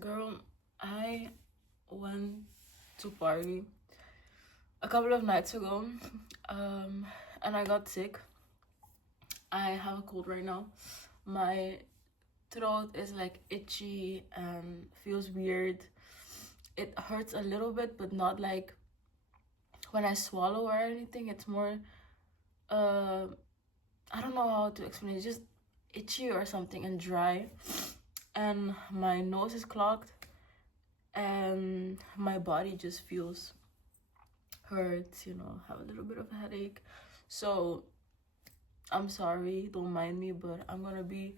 Girl, I went to party a couple of nights ago, and I got sick. I have a cold right now. My throat is like itchy and feels weird. It hurts a little bit, but not like when I swallow or anything. It's more, uh, I don't know how to explain it. It's just itchy or something and dry. And my nose is clogged, and my body just feels hurts, have a little bit of a headache. So I'm sorry, don't mind me, but I'm gonna be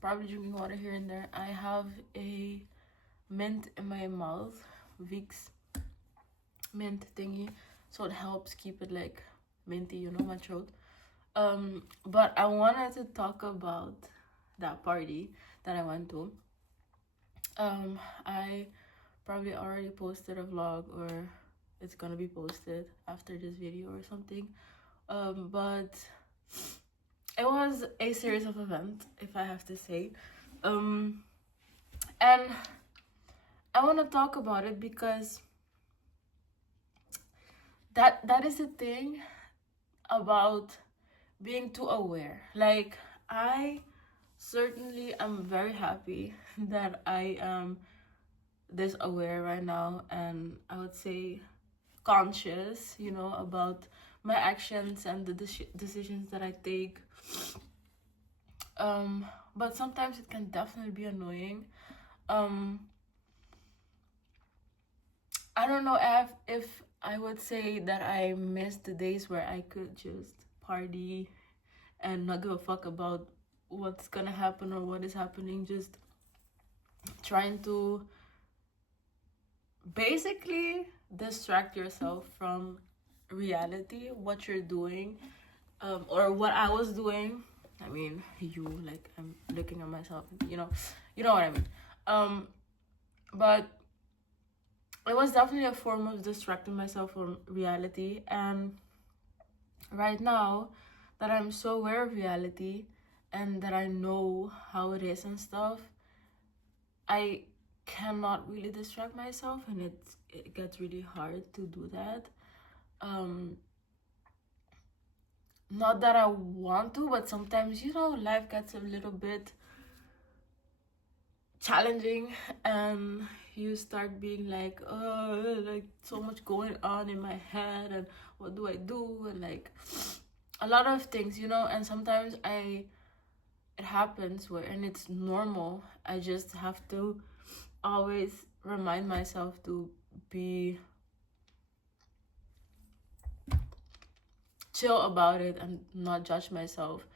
probably drinking water here and there. I have a mint in my mouth, Vicks mint thingy, so it helps keep it like minty, my throat. But I wanted to talk about that party that I went to. I probably already posted a vlog, or it's gonna be posted after this video or something. But it was a series of events, if I have to say. And I want to talk about it because that is the thing about being too aware. Like, I certainly am very happy that I am this aware right now, and I would say conscious, about my actions and the decisions that I take. But sometimes it can definitely be annoying. um I don't know if I would say that I miss the days where I could just party and not give a fuck about what's gonna happen or what is happening, just trying to basically distract yourself from reality, what you're doing, or what I was doing. I mean, like, I'm looking at myself, you know what I mean. But it was definitely a form of distracting myself from reality. And right now that I'm so aware of reality and that I know how it is and stuff, I cannot really distract myself, and it gets really hard to do that. um Not that I want to, but sometimes, life gets a little bit challenging, and you start being like, oh, like, so much going on in my head, and what do I do, and like a lot of things, and sometimes it happens where, and it's normal, I just have to always remind myself to be chill about it and not judge myself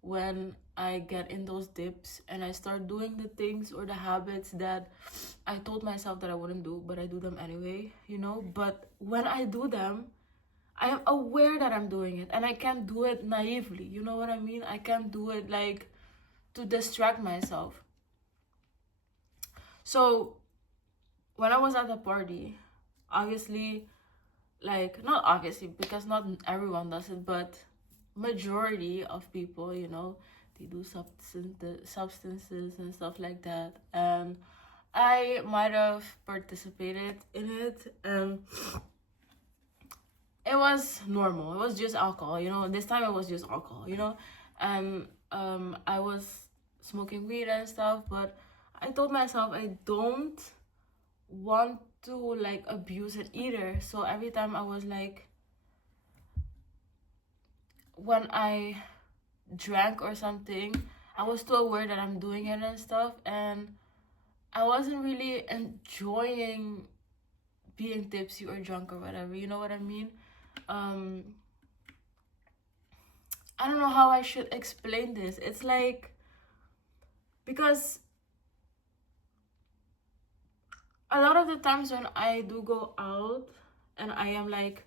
when I get in those dips and I start doing the things or the habits that I told myself that I wouldn't do, but I do them anyway, But when I do them, I am aware that I'm doing it, and I can't do it naively, you know what I mean? I can't do it like to distract myself. So when I was at the party, obviously, like, not obviously, because not everyone does it, but majority of people, they do substances and stuff like that. And I might have participated in it, and it was normal. It was just alcohol, this time it was just alcohol, and I was smoking weed and stuff. But I told myself I don't want to like abuse it either. So every time I was like, when I drank or something, I was too aware that I'm doing it and stuff, and I wasn't really enjoying being tipsy or drunk or whatever, you know what I mean? um I don't know how I should explain this. It's like, because a lot of the times when I do go out and I am like,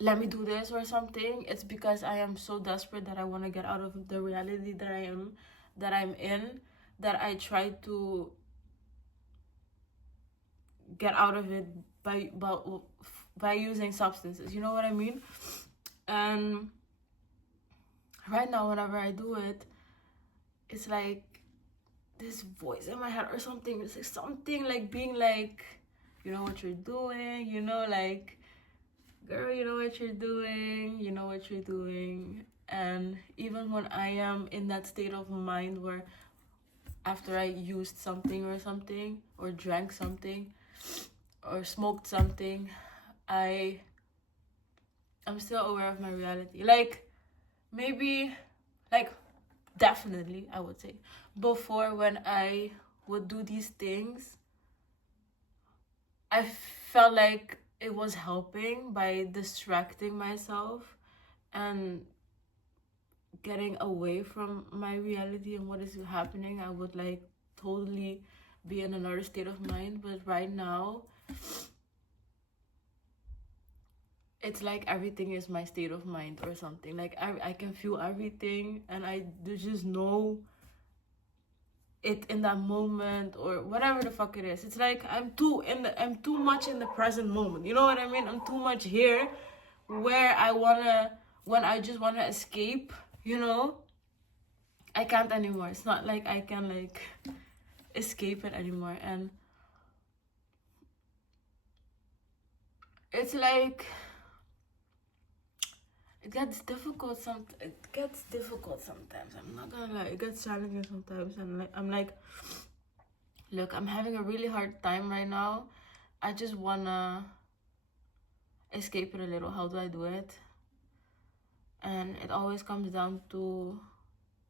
let me do this or something, it's because I am so desperate that I want to get out of the reality that I'm in, that I try to get out of it by using substances, you know what I mean? And right now, whenever I do it, it's like this voice in my head or something. It's like something like being like, you know what you're doing, you know, like, girl, you know what you're doing, you know what you're doing. And even when I am in that state of mind where after I used something or drank something or smoked something, I'm still aware of my reality. Like, maybe, like, definitely, I would say, before, when I would do these things, I felt like it was helping by distracting myself and getting away from my reality and what is happening. I would like totally be in another state of mind. But right now, it's like everything is my state of mind or something. Like I can feel everything and I just know it in that moment or whatever the fuck it is. It's like I'm too much in the present moment. You know what I mean? I'm too much here where when I just wanna escape, you know, I can't anymore. It's not like I can like escape it anymore. And it's like it gets difficult sometimes. I'm not gonna lie, it gets challenging sometimes. And like I'm like, look, I'm having a really hard time right now. I just wanna escape it a little. How do I do it? And it always comes down to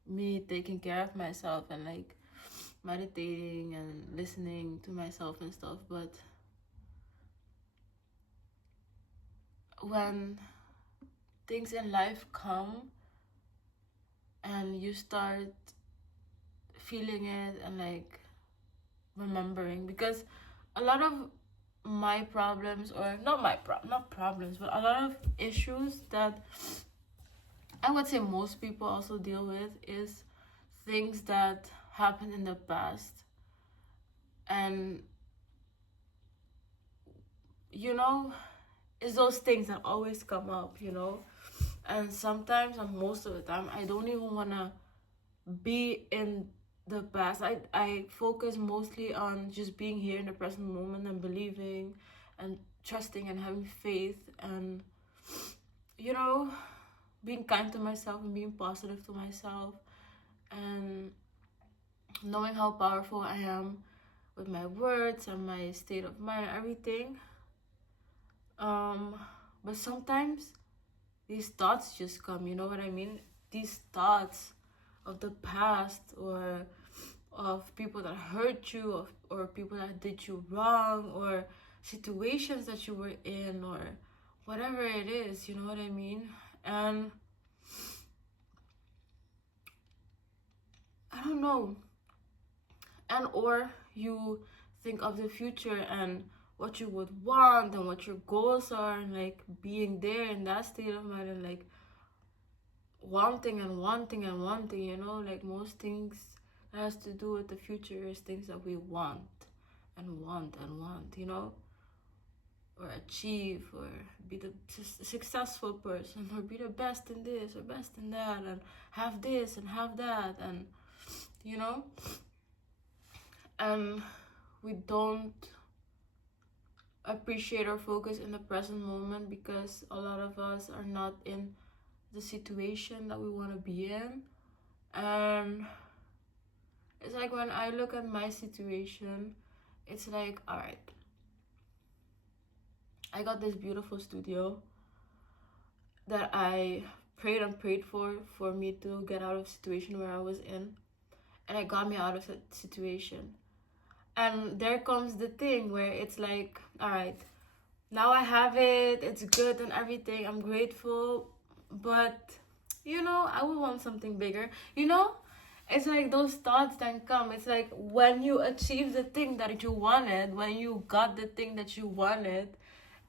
me taking care of myself and like meditating and listening to myself and stuff. But when things in life come and you start feeling it and like remembering, because a lot of my problems, or not problems, but a lot of issues that I would say most people also deal with is things that happened in the past. And you know, it's those things that always come up, you know. And sometimes, and most of the time, I don't even want to be in the past. I focus mostly on just being here in the present moment and believing and trusting and having faith and, you know, being kind to myself and being positive to myself and knowing how powerful I am with my words and my state of mind and everything. But sometimes these thoughts just come, you know what I mean? These thoughts of the past, or of people that hurt you, or people that did you wrong, or situations that you were in, or whatever it is, you know what I mean? And I don't know. And or you think of the future and what you would want and what your goals are, and like being there in that state of mind and like wanting and wanting and wanting, you know, like most things that has to do with the future is things that we want and want and want, you know, or achieve, or be the successful person, or be the best in this or best in that, and have this and have that, and you know. And we don't appreciate or focus in the present moment because a lot of us are not in the situation that we want to be in. And it's like when I look at my situation, it's like, all right, I got this beautiful studio that I prayed and prayed for me to get out of the situation where I was in, and it got me out of that situation. And there comes the thing where it's like, all right, now I have it, it's good and everything, I'm grateful, but you know, I would want something bigger, you know. It's like those thoughts then come. It's like when you achieve the thing that you wanted, when you got the thing that you wanted,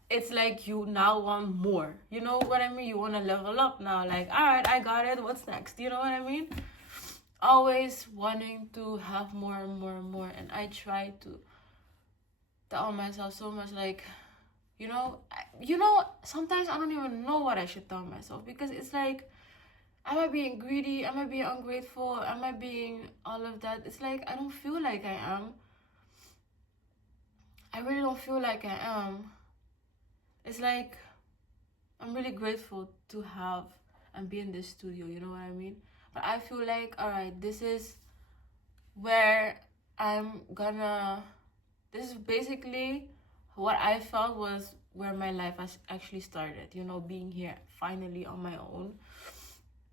it's like you now want more, you know what I mean? You want to level up now, like, all right, I got it, what's next, you know what I mean? Always wanting to have more and more and more. And I try to tell myself so much, like, you know, sometimes I don't even know what I should tell myself, because it's like am I being greedy? Am I being ungrateful? Am I being all of that? It's like, I don't feel like I am. I really don't feel like I am. It's like, I'm really grateful to have and be in this studio, you know what I mean? But I feel like, all right, this is where this is basically what I felt was where my life has actually started, you know, being here finally on my own.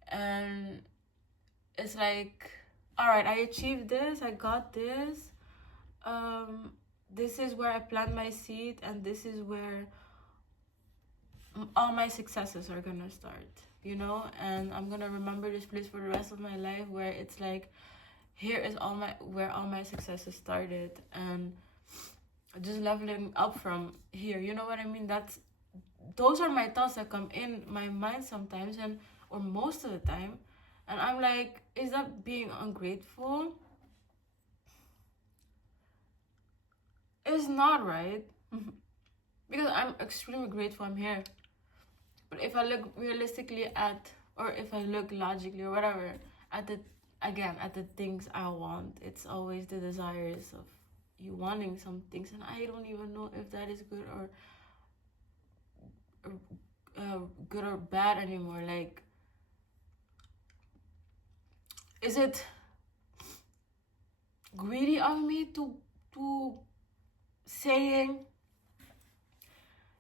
And it's like, all right, I achieved this, I got this. This is where I plant my seed, and this is where all my successes are gonna start, you know. And I'm gonna remember this place for the rest of my life, where it's like, here is where all my successes started, and just leveling up from here, you know what I mean? Those are my thoughts that come in my mind sometimes, or most of the time. And I'm like, is that being ungrateful? It's not, right? Because I'm extremely grateful I'm here. But if I look realistically or if I look logically or whatever, at the things I want, it's always the desires of you wanting some things, and I don't even know if that is good or bad anymore. Like, is it greedy of me to saying,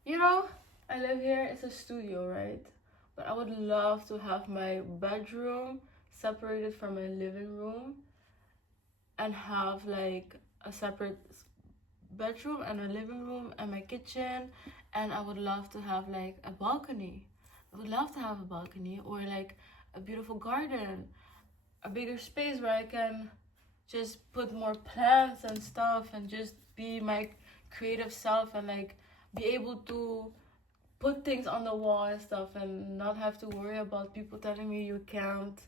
you know, I live here, it's a studio, right? But I would love to have my bedroom separated from my living room and have like a separate bedroom and a living room and my kitchen. And I would love to have like a balcony. I would love to have a balcony, or like a beautiful garden, a bigger space where I can just put more plants and stuff and just be my creative self, and like be able to put things on the wall and stuff, and not have to worry about people telling me you can't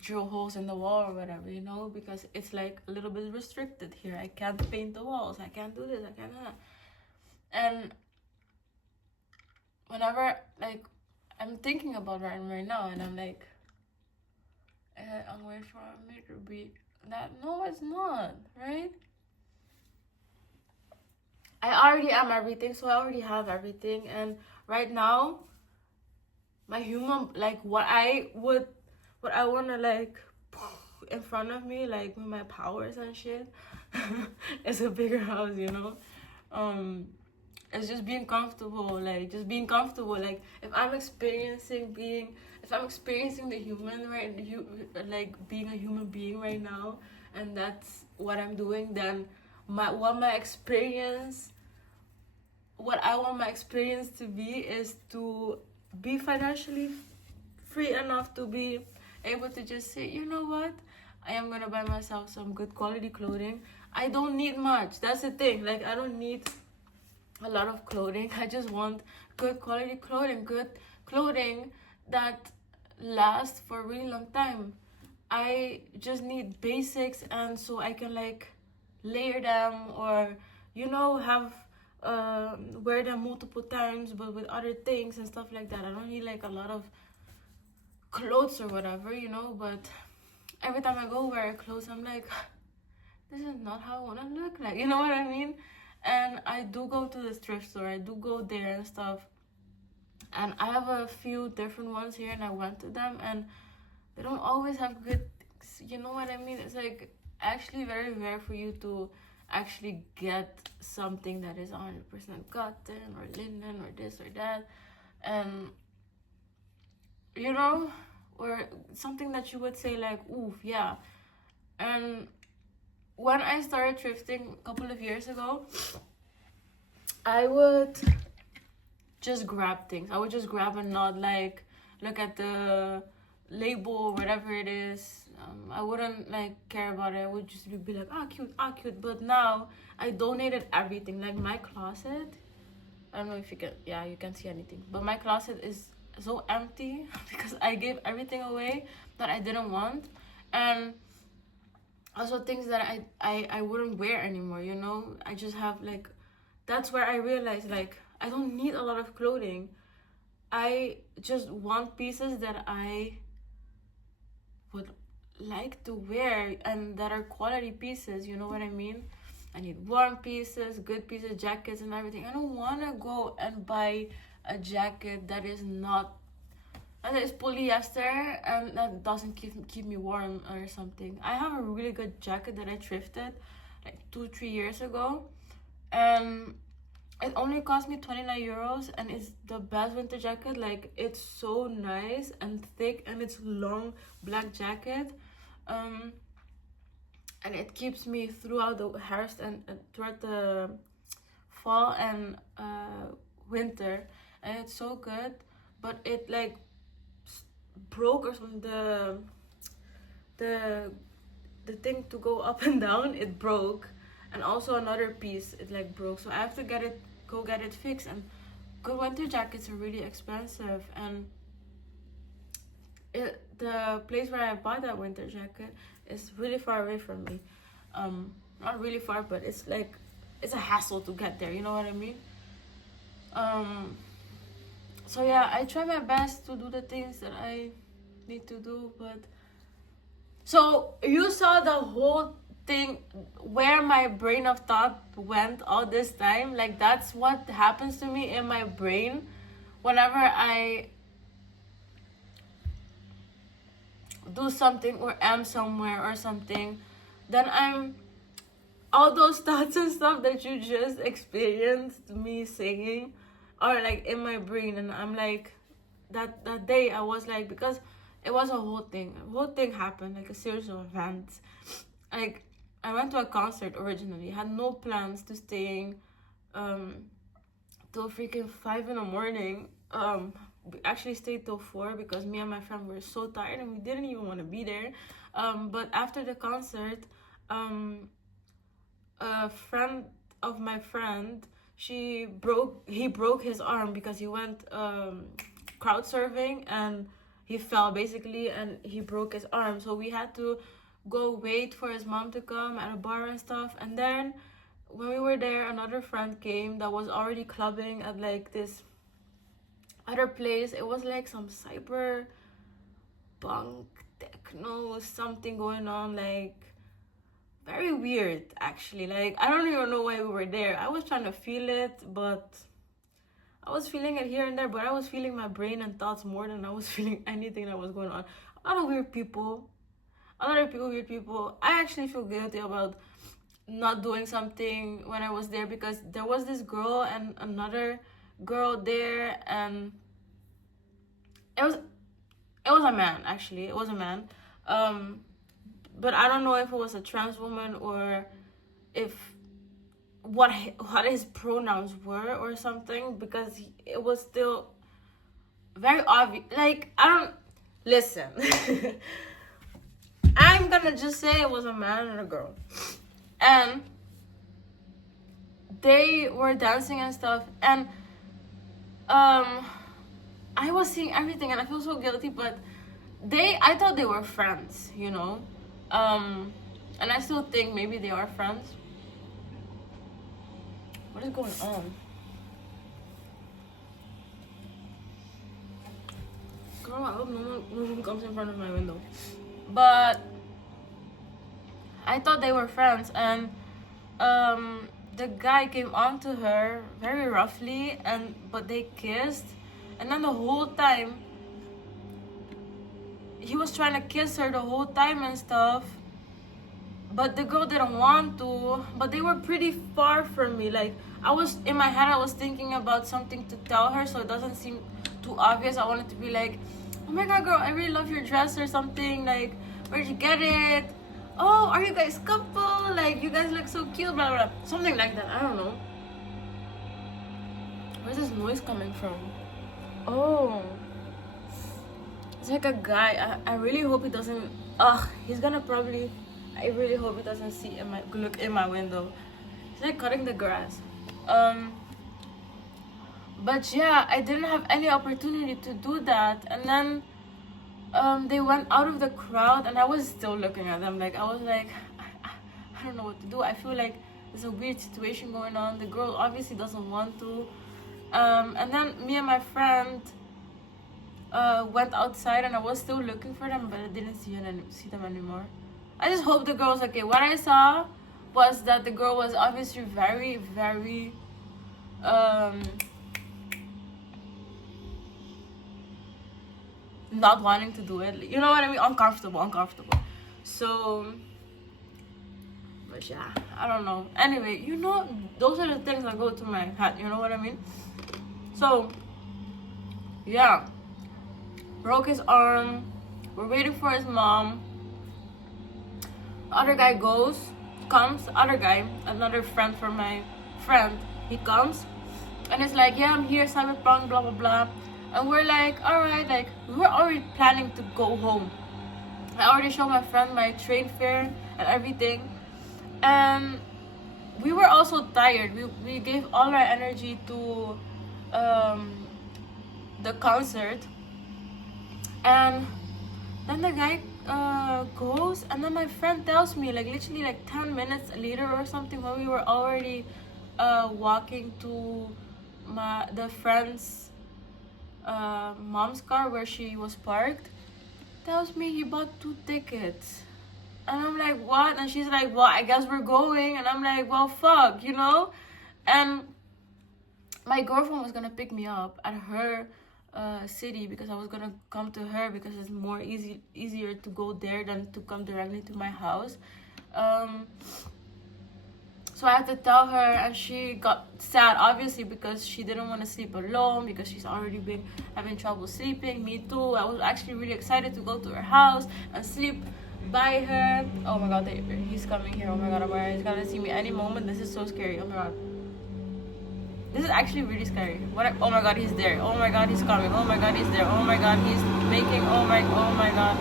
drill holes in the wall or whatever, you know, because it's like a little bit restricted here. I can't paint the walls, I can't do this, I can't do that. And whenever, like, I'm thinking about right now, and I'm like, I'm waiting for me to be that. No, it's not, right? I already am everything, so I already have everything. And right now, my human, like, what I want to, like, in front of me, like, with my powers and shit, is a bigger house, you know? It's just being comfortable, like, if I'm experiencing the human, right, like, being a human being right now, and that's what I'm doing, then what I want my experience to be is to be financially free enough to be able to just say, you know what, I am gonna buy myself some good quality clothing. I don't need much. That's the thing. Like, I don't need a lot of clothing. I just want good quality clothing that lasts for a really long time. I just need basics, and so I can like layer them, or, you know, have wear them multiple times, but with other things and stuff like that. I don't need like a lot of clothes or whatever, you know. But every time I go wear clothes, I'm like, this is not how I want to look like, you know what I mean? And I do go to the thrift store, I do go there and stuff, and I have a few different ones here, and I went to them, and they don't always have good things, you know what I mean? It's like actually very rare for you to actually get something that is 100% cotton or linen or this or that, and, you know, or something that you would say like, oof, yeah. And when I started thrifting a couple of years ago, I would just grab things. I would just grab and not like look at the label or whatever it is. I wouldn't like care about it. I would just be like, cute, cute. But now I donated everything. Like, my closet, I don't know if you can see anything, but my closet is so empty because I gave everything away that I didn't want. And also things that I wouldn't wear anymore, you know. I just have like, that's where I realized like I don't need a lot of clothing. I just want pieces that I would like to wear and that are quality pieces, you know what I mean? I need warm pieces, good pieces, jackets and everything. I don't want to go and buy a jacket that is not, that is polyester and that doesn't keep me warm or something. I have a really good jacket that I thrifted like 2-3 years ago, and it only cost me 29 euros, and it's the best winter jacket. Like, it's so nice and thick, and it's long black jacket, and it keeps me throughout the harvest and throughout the fall and winter, and it's so good. But it like broke or something. The the thing to go up and down, it broke, and also another piece, it like broke, so I have to go get it fixed. And good winter jackets are really expensive, and the place where I bought that winter jacket is really far away from me. Not really far, but it's like, it's a hassle to get there, you know what I mean? So yeah, I try my best to do the things that I need to do, but so you saw the whole thing where my brain of thought went all this time. Like, that's what happens to me in my brain whenever I do something or am somewhere or something. Then I'm, all those thoughts and stuff that you just experienced me saying are like in my brain, and I'm like, that day I was like, because it was a whole thing happened, like a series of events. Like, I went to a concert originally, had no plans to staying till freaking 5 in the morning. We actually stayed till 4 because me and my friend were so tired and we didn't even want to be there. But after the concert, a friend of my friend, he broke his arm because he went crowd surfing and he fell basically, and he broke his arm. So we had to go wait for his mom to come at a bar and stuff. And then when we were there, another friend came that was already clubbing at like this other place. It was like some cyber punk techno something going on, like very weird actually. Like, I don't even know why we were there. I was trying to feel it, but I was feeling it here and there, but I was feeling my brain and thoughts more than I was feeling anything that was going on. A lot of weird people. Weird people. I actually feel guilty about not doing something when I was there, because there was this girl and another girl there, and it was a man, actually. It was a man. But I don't know if it was a trans woman or if what his pronouns were or something, because it was still very obvious. Like, I don't listen. I'm gonna just say it was a man and a girl, and they were dancing and stuff, and I was seeing everything and I feel so guilty, but I thought they were friends, you know, and I still think maybe they are friends. What is going on? Girl, I hope no one comes in front of my window. But I thought they were friends, and the guy came on to her very roughly, but they kissed, and then the whole time he was trying to kiss her the whole time and stuff, but the girl didn't want to. But they were pretty far from me. Like, I was in my head, I was thinking about something to tell her so it doesn't seem too obvious. I wanted to be like, oh my god, girl, I really love your dress, or something, like, where'd you get it? Oh, are you guys couple? Like, you guys look so cute, blah, blah, blah. Something like that. I don't know. Where's this noise coming from? Oh. It's like a guy. I really hope he doesn't... he's gonna probably... I really hope he doesn't look in my window. He's like cutting the grass. But yeah, I didn't have any opportunity to do that. And then they went out of the crowd, and I was still looking at them. Like, I was like, I don't know what to do. I feel like there's a weird situation going on. The girl obviously doesn't want to. And then me and my friend, went outside and I was still looking for them, but I didn't see them anymore. I just hope the girl was okay. What I saw was that the girl was obviously very, very not wanting to do it. You know what I mean? Uncomfortable. So, but yeah, I don't know. Anyway, you know, those are the things that go to my head. You know what I mean? So, yeah, broke his arm. We're waiting for his mom. The other guy comes. Other guy, another friend from my friend, he comes, and it's like, yeah, I'm here, Cyberpunk, blah blah blah. And we're like, alright, like, we were already planning to go home. I already showed my friend my train fare and everything. And we were also tired. We gave all our energy to the concert. And then the guy goes, and then my friend tells me, like, literally, like, 10 minutes later or something, when we were already walking to the friend's mom's car where she was parked, tells me he bought 2 tickets. And I'm like, what? And she's like, well, I guess we're going. And I'm like, well, fuck, you know? And my girlfriend was gonna pick me up at her city, because I was gonna come to her, because it's more easier to go there than to come directly to my house. So I had to tell her, and she got sad, obviously, because she didn't want to sleep alone, because she's already been having trouble sleeping. Me too. I was actually really excited to go to her house and sleep by her. Oh my god, he's coming here. Oh my god, he's gonna see me any moment. This is so scary. Oh my god. This is actually really scary. Oh my god, he's there. Oh my god, he's coming. Oh my god, he's there. Oh my god, he's making. Oh my god.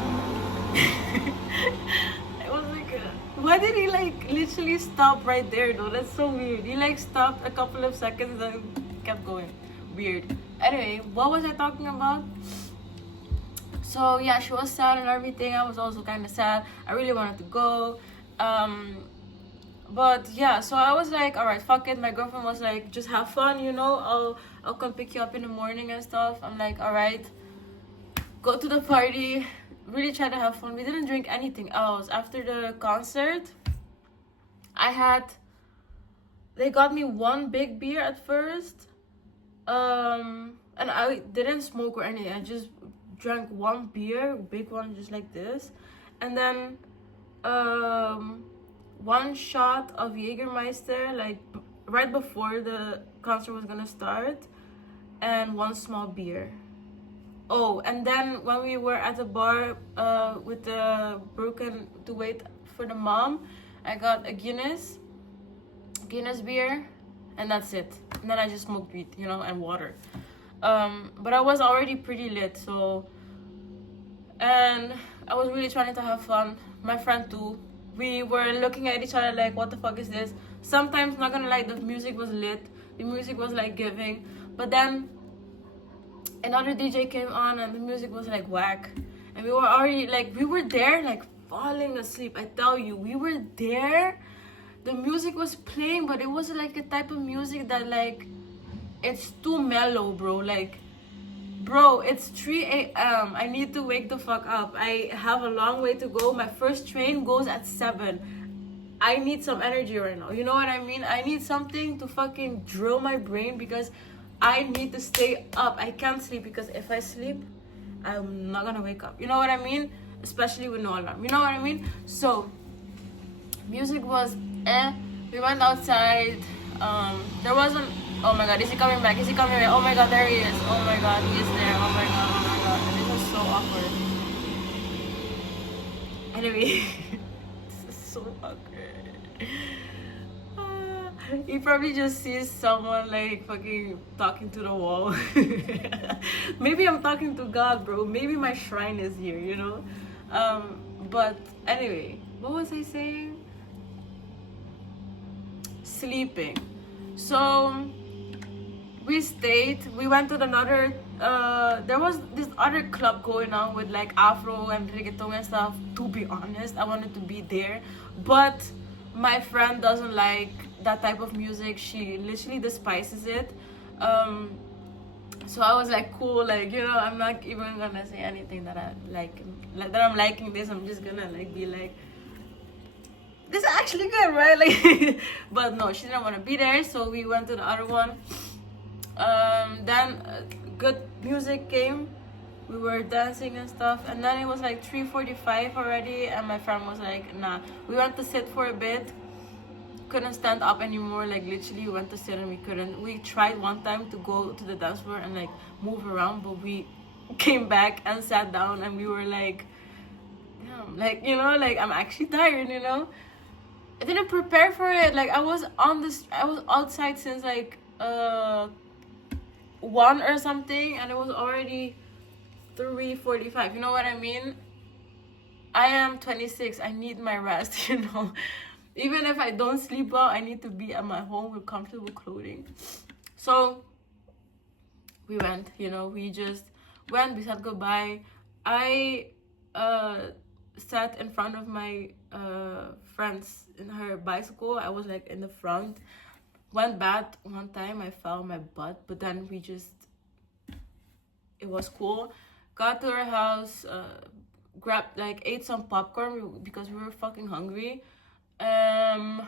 Why did he, like, literally stop right there, though? That's so weird. He, like, stopped a couple of seconds and kept going. Weird. Anyway, what was I talking about? So, yeah, she was sad and everything. I was also kind of sad. I really wanted to go. But, yeah, so I was like, alright, fuck it. My girlfriend was like, just have fun, you know? I'll come pick you up in the morning and stuff. I'm like, alright. Go to the party. Really try to have fun. We didn't drink anything else. After the concert, they got me 1 big beer at first. And I didn't smoke or anything. I just drank 1 beer, big one, just like this. And then 1 shot of Jägermeister, like right before the concert was gonna start. And 1 small beer. Oh, and then when we were at the bar with the broken to wait for the mom, I got a Guinness beer, and that's it. And then I just smoked weed, you know, and water. But I was already pretty lit, so, and I was really trying to have fun. My friend too. We were looking at each other like, what the fuck is this? Sometimes, not gonna lie, the music was lit. The music was like giving, but then another DJ came on and the music was like whack, and we were already like, we were there like falling asleep. I tell you, we were there. The music was playing, but it was like a type of music that, like, it's too mellow, bro. Like, bro, it's 3 a.m. I need to wake the fuck up. I have a long way to go. My first train goes at 7. I need some energy right now. You know what I mean? I need something to fucking drill my brain, because I need to stay up. I can't sleep, because if I sleep, I'm not gonna wake up. You know what I mean? Especially with no alarm. You know what I mean? So, music was we went outside. There wasn't. Oh my god, is he coming back? Is he coming back? Oh my god, there he is. Oh my god, he is there. Oh my god. And this was so awkward. Anyway, this is so awkward. He probably just sees someone like fucking talking to the wall. Maybe I'm talking to God, bro. Maybe my shrine is here, you know? But anyway, what was I saying? Sleeping. So we stayed. We went to another. There was this other club going on with like Afro and reggaeton and stuff. To be honest, I wanted to be there, but my friend doesn't like that type of music. She literally despises it. So I was like, cool, like, you know, I'm not even gonna say anything that I like that I'm liking this. I'm just gonna like be like, this is actually good, right? Like, but no, she didn't want to be there, so we went to the other one. Then good music came. We were dancing and stuff, and then it was like 3:45 already, and my friend was like, nah. We went to sit for a bit, couldn't stand up anymore, like literally we went to sit and we couldn't. We tried one time to go to the dance floor and like move around, but we came back and sat down, and we were like, damn, like, you know, like I'm actually tired, you know. I didn't prepare for it. Like I was outside since like 1 or something, and it was already 3:45. You know what I mean? I am 26. I need my rest, you know. Even if I don't sleep well, I need to be at my home with comfortable clothing. So we went, you know, we just went, we said goodbye. I sat in front of my friends in her bicycle. I was like in the front. Went bad one time, I fell on my butt, but then it was cool. Got to her house, grabbed, like, ate some popcorn because we were fucking hungry. Then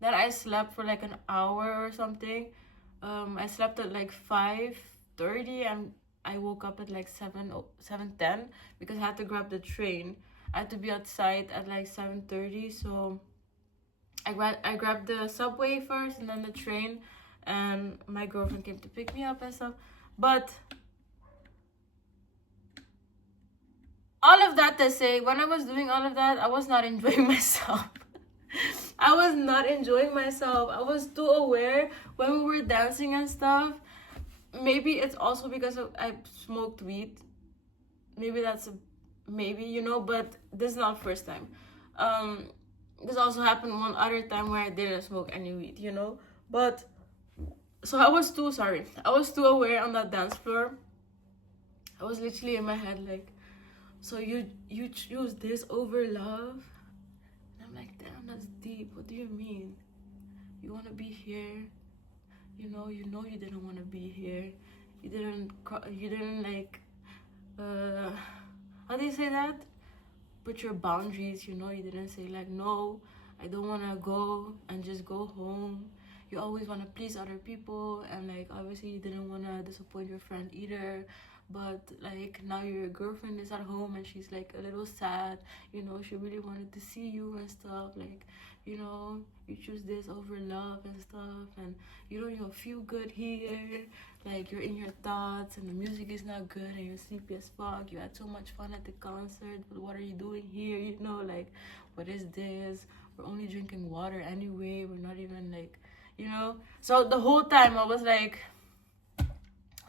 I slept for like an hour or something. I slept at like 5:30, and I woke up at like 7:10 because I had to grab the train. I had to be outside at like 7:30, so I grabbed the subway first and then the train, and my girlfriend came to pick me up and stuff. But all of that to say, when I was doing all of that, I was not enjoying myself. I was not enjoying myself. I was too aware when we were dancing and stuff. Maybe it's also because I smoked weed. Maybe that's maybe, you know, but this is not first time. This also happened one other time where I didn't smoke any weed, you know. But so I was too aware on that dance floor. I was literally in my head like, so you choose this over love? And I'm like, damn, that's deep. What do you mean? You want to be here? You know you didn't want to be here. You didn't like, how do you say that? Put your boundaries, you know. You didn't say like, no, I don't want to go and just go home. You always want to please other people, and like obviously you didn't want to disappoint your friend either. But like now your girlfriend is at home and she's like a little sad, you know. She really wanted to see you and stuff, like, you know, you choose this over love and stuff, and you don't even feel good here. Like you're in your thoughts and the music is not good and you're sleepy as fuck. You had so much fun at the concert, but what are you doing here? You know, like, what is this? We're only drinking water anyway. We're not even like, you know. So the whole time I was like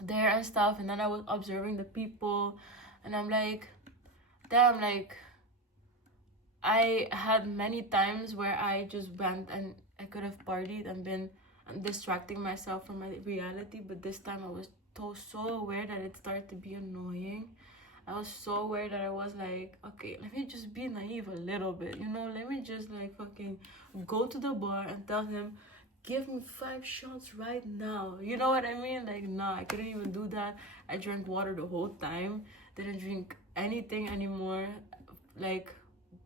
there and stuff, and then I was observing the people, and I'm like, damn, like I had many times where I just went and I could have partied and been distracting myself from my reality, but this time I was so aware that it started to be annoying. I was so aware that I was like, okay, let me just be naive a little bit, you know. Let me just like fucking go to the bar and tell him, give me 5 shots right now. You know what I mean? Like, nah, I couldn't even do that. I drank water the whole time. Didn't drink anything anymore. Like,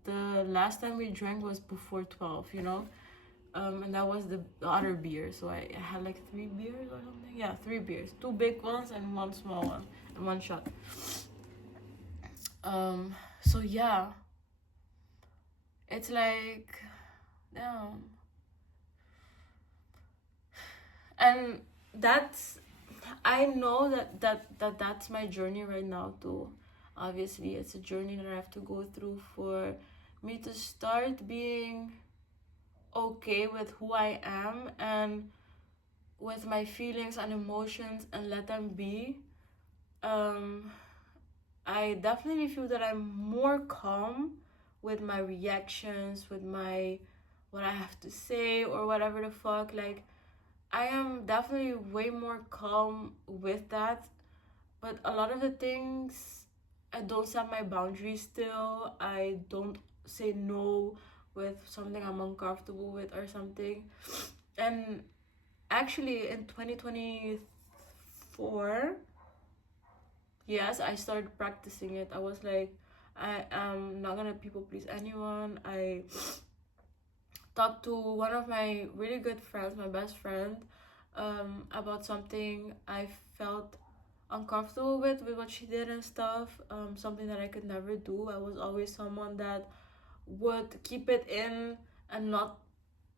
the last time we drank was before 12, you know? And that was the other beer. So I had like 3 beers or something. Yeah, 3 beers. 2 big ones and 1 small one. And 1 shot. So yeah. It's like, damn. And I know that's my journey right now too. Obviously it's a journey that I have to go through for me to start being okay with who I am and with my feelings and emotions and let them be. I definitely feel that I'm more calm with my reactions, with my what I have to say or whatever the fuck. Like, I am definitely way more calm with that. But a lot of the things, I don't set my boundaries still. I don't say no with something I'm uncomfortable with or something. And actually in 2024, before, yes, I started practicing it. I was like, I am not gonna people please anyone. I talked to one of my really good friends, my best friend, about something I felt uncomfortable with what she did and stuff. Something that I could never do. I was always someone that would keep it in and not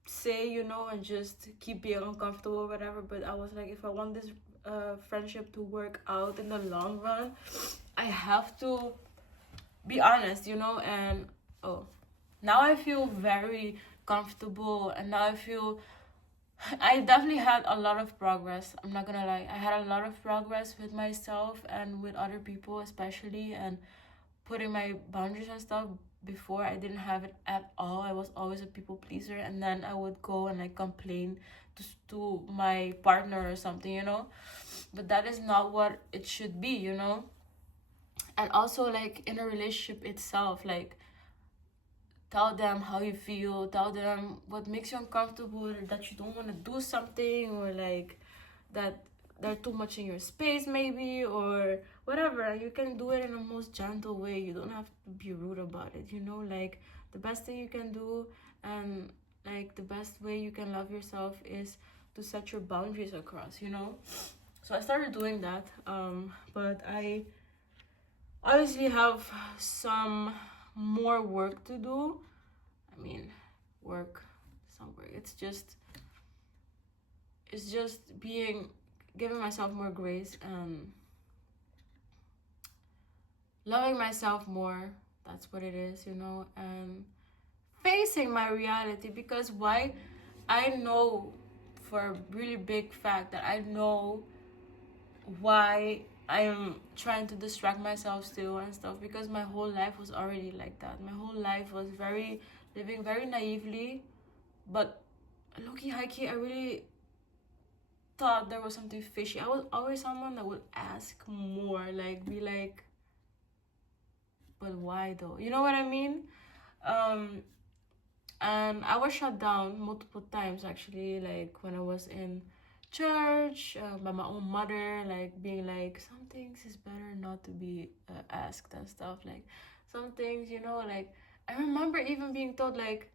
say, and just keep being uncomfortable or whatever. But I was like, if I want this friendship to work out in the long run, I have to be honest, and oh, now I feel very comfortable, and now I definitely had a lot of progress. I'm not gonna lie. I had a lot of progress with myself and with other people, especially, and putting my boundaries and stuff. Before, I didn't have it at all. I was always a people pleaser, and then I would go and like complain to my partner or something, But that is not what it should be. And also, like, in a relationship itself, like, tell them how you feel, tell them what makes you uncomfortable, that you don't want to do something, or like that they're too much in your space maybe, or whatever. You can do it in a most gentle way. You don't have to be rude about it, like the best thing you can do, and like the best way you can love yourself is to set your boundaries across. So I started doing that, but I obviously have some more work to do. I mean, work, some work. It's just giving myself more grace and loving myself more. That's what it is, and facing my reality. Because why? I know for a really big fact that I know why I'm trying to distract myself still and stuff, because my whole life was already like that. My whole life was living very naively, but low-key, high-key, I really thought there was something fishy. I was always someone that would ask more, like be like, but why though? You know what I mean? And I was shut down multiple times actually, like when I was in church, by my own mother, like being like, some things is better not to be asked and stuff. Like some things, like I remember even being told, like,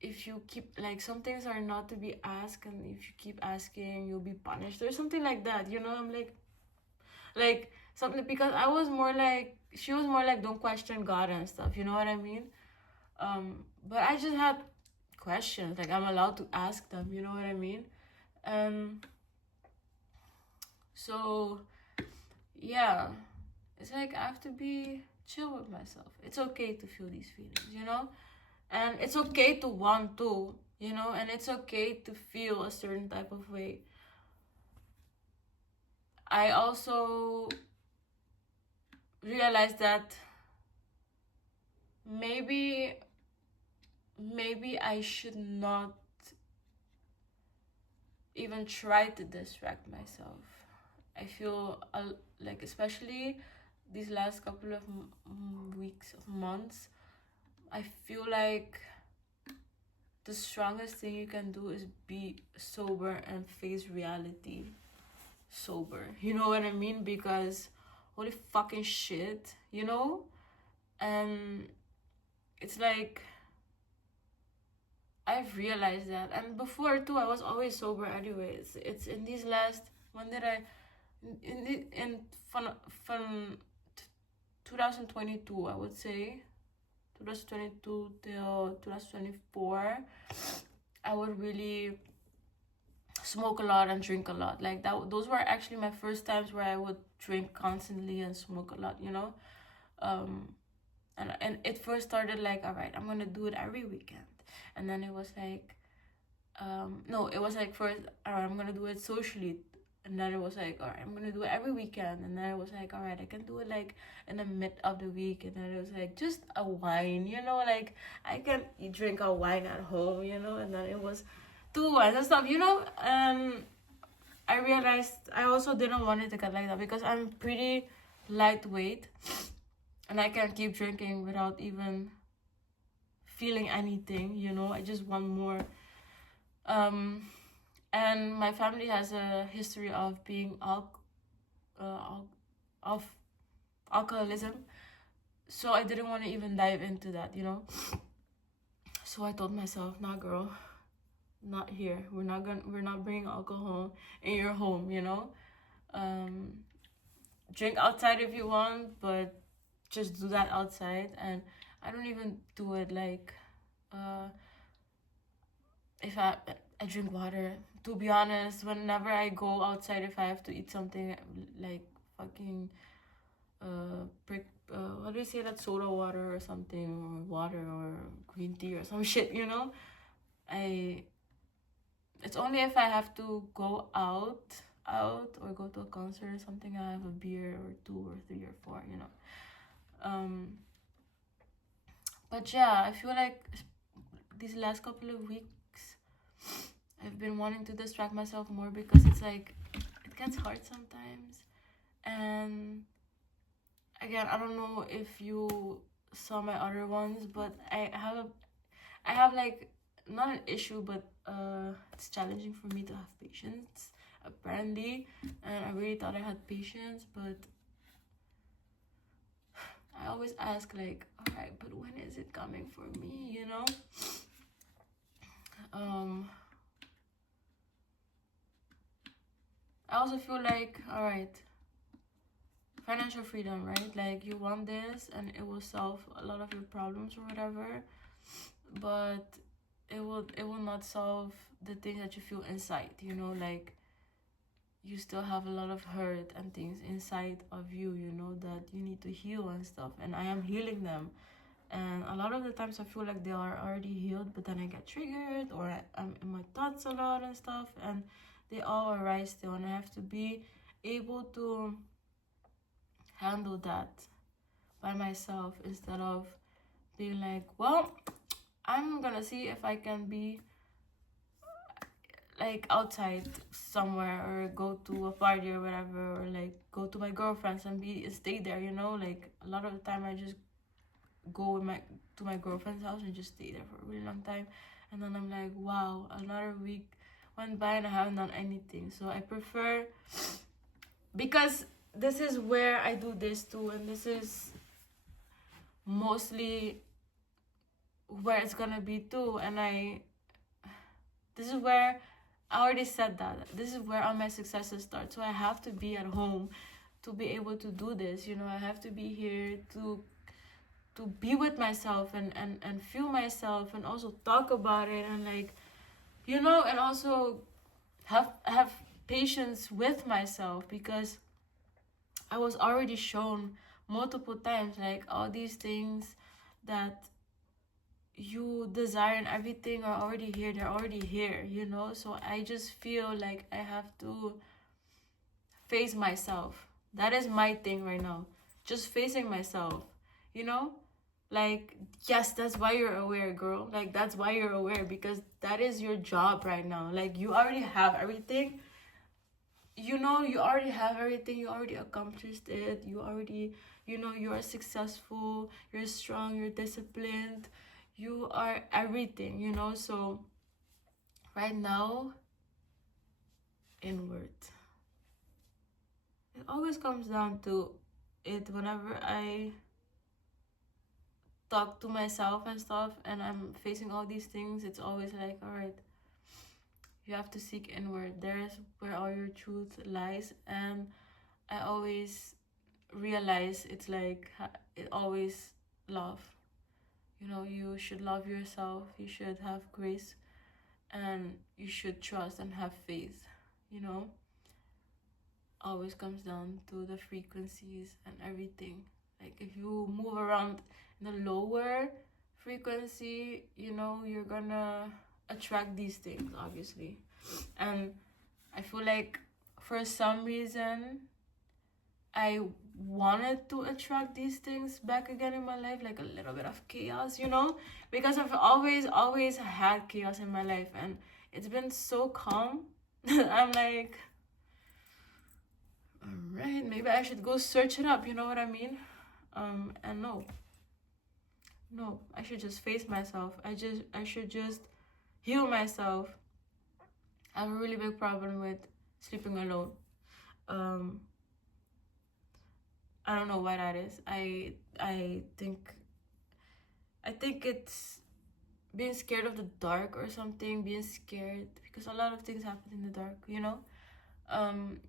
if you keep, like, some things are not to be asked, and if you keep asking you'll be punished or something like that. I'm like something, because I was more like, she was more like, don't question God and stuff, you know what I mean? But I just had questions, like I'm allowed to ask them, you know what I mean? So yeah, it's like I have to be chill with myself. It's okay to feel these feelings, and it's okay to want to, and it's okay to feel a certain type of way. I also realized that maybe I should not even try to distract myself. I feel like, especially these last couple of weeks, of months, I feel like the strongest thing you can do is be sober and face reality sober. You know what I mean? Because holy fucking shit, And it's like, I've realized that. And before too, I was always sober anyways. It's in these last, when did I, from 2022, I would say, 2022 till 2024, I would really smoke a lot and drink a lot. Like that, those were actually my first times where I would drink constantly and smoke a lot, and it first started like, all right, I'm gonna do it every weekend. And then it was like, no, it was like, first, all right, I'm gonna do it socially. And then it was like, all right, I'm gonna do it every weekend. And then it was like, all right, I can do it like in the mid of the week. And then it was like, just a wine, like I can drink a wine at home, And then it was 2 wines and stuff, I realized I also didn't want it to get like that, because I'm pretty lightweight and I can't keep drinking without even feeling anything, I just want more. And my family has a history of being of alcoholism. So I didn't want to even dive into that, you know. So I told myself, nah, girl, not here. We're not bringing alcohol in your home, you know. Drink outside if you want, but just do that outside. And I don't even do it like if I drink water. To be honest, whenever I go outside, if I have to eat something like fucking what do you say, that soda water or something, or water or green tea or some shit, you know, it's only if I have to go out or go to a concert or something, I have a beer or 2 or 3 or 4, you know. But yeah, I feel like these last couple of weeks I've been wanting to distract myself more, because it's like it gets hard sometimes. And again, I don't know if you saw my other ones, but I have like, not an issue, but it's challenging for me to have patience, apparently. And I really thought I had patience, but I always ask, like, all right, but when is it coming for me, you know? I also feel like, all right, financial freedom, right? Like, you want this and it will solve a lot of your problems or whatever, but it will not solve the things that you feel inside, you know. Like, you still have a lot of hurt and things inside of you, you know, that you need to heal and stuff, and I am healing them. And a lot of the times I feel like they are already healed, but then I get triggered, or I'm in my thoughts a lot and stuff, and they all arise still, and I have to be able to handle that by myself, instead of being like, well, I'm gonna see if I can be like outside somewhere, or go to a party or whatever, or like go to my girlfriend's and stay there, you know. Like, a lot of the time I just go to my girlfriend's house and just stay there for a really long time, and then I'm like, wow, another week went by and I haven't done anything. So I prefer, because this is where I do this too, and this is mostly where it's gonna be too, and this is where I already said that this is where all my successes start. So I have to be at home to be able to do this, you know. I have to be here to be with myself and feel myself, and also talk about it, and like, you know, and also have patience with myself, because I was already shown multiple times, like, all these things that you desire and everything are already here. They're already here, you know. So I just feel like I have to face myself. That is my thing right now, just facing myself, you know. Like, yes, that's why you're aware, girl. Like, that's why you're aware, because that is your job right now. Like, you already have everything, you know. You already have everything. You already accomplished it. You already, you know, you are successful, you're strong, you're disciplined, you are everything, you know. So right now, inward. It always comes down to it whenever I talk to myself and stuff, and I'm facing all these things. It's always like, all right, you have to seek inward. There is where all your truth lies. And I always realize it's like, it always love, you know. You should love yourself, you should have grace, and you should trust and have faith, you know. Always comes down to the frequencies and everything. Like, if you move around in a lower frequency, you know, you're gonna attract these things, obviously. And I feel like for some reason I wanted to attract these things back again in my life, like a little bit of chaos, you know, because I've always had chaos in my life, and it's been so calm. I'm like, all right, maybe I should go search it up, you know what I mean? And no, I should just face myself. I should just heal myself. I have a really big problem with sleeping alone. I don't know why that is. I think it's being scared of the dark or something, being scared because a lot of things happen in the dark, you know. um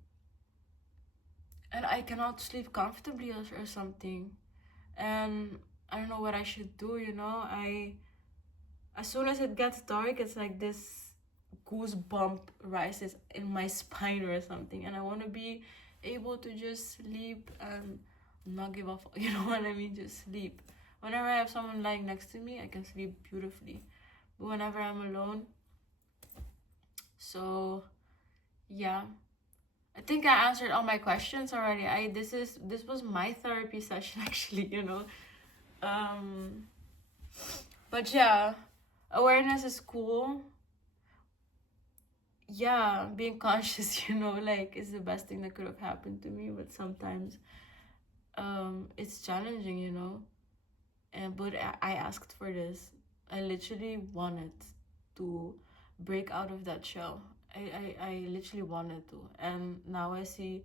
and I cannot sleep comfortably or something, and I don't know what I should do, you know. As soon as it gets dark, it's like this goosebump rises in my spine or something, and I want to be able to just sleep and not give off. You know what I mean? Just sleep. Whenever I have someone lying next to me, I can sleep beautifully. But whenever I'm alone, so yeah, I think I answered all my questions already. This was my therapy session actually, you know. But yeah, awareness is cool. Yeah, being conscious, you know, like, is the best thing that could have happened to me. But sometimes it's challenging, you know. But I asked for this. I literally wanted to break out of that shell. I literally wanted to, and now I see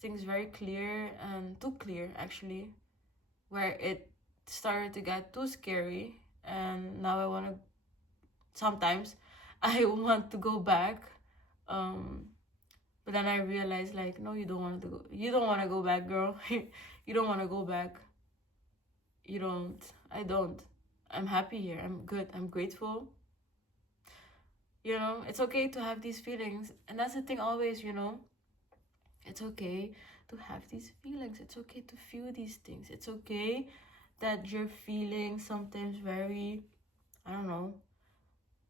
things very clear, and too clear actually, where it started to get too scary, and now I want to, sometimes I want to go back, but then I realized, like, no, you don't want to go, you don't want to go back, girl. You don't want to go back. You don't. I don't. I'm happy here. I'm good. I'm grateful. You know, it's okay to have these feelings, and that's the thing always, you know. It's okay to have these feelings. It's okay to feel these things. It's okay that you're feeling sometimes very, I don't know,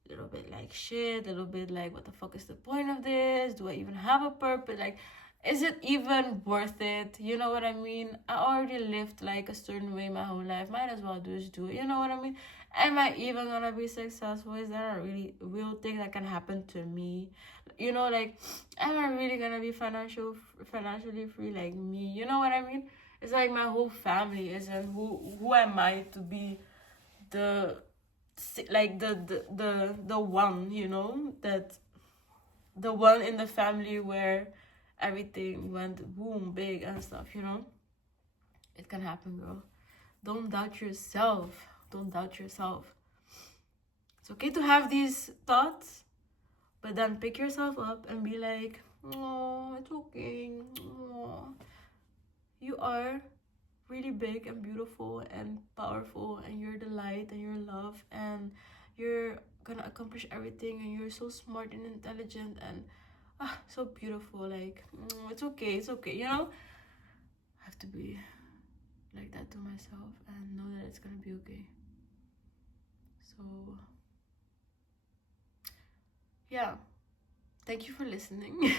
a little bit like shit, a little bit like, what the fuck is the point of this? Do I even have a purpose? Like, is it even worth it? You know what I mean? I already lived like a certain way my whole life. Might as well just do it. You know what I mean? Am I even gonna be successful? Is that a really real thing that can happen to me? You know, like, am I really gonna be financially free like me? You know what I mean? It's like my whole family isn't. Who am I to be the, like, the one, you know, that the one in the family where everything went boom big and stuff, you know. It can happen, girl. Don't doubt yourself. Don't doubt yourself. It's okay to have these thoughts, but then pick yourself up and be like, oh, it's okay. Oh, you are really big and beautiful and powerful, and you're the light and you're love, and you're gonna accomplish everything, and you're so smart and intelligent and so beautiful. Like, it's okay, it's okay, you know. I have to be like that to myself and know that it's gonna be okay. So yeah, thank you for listening.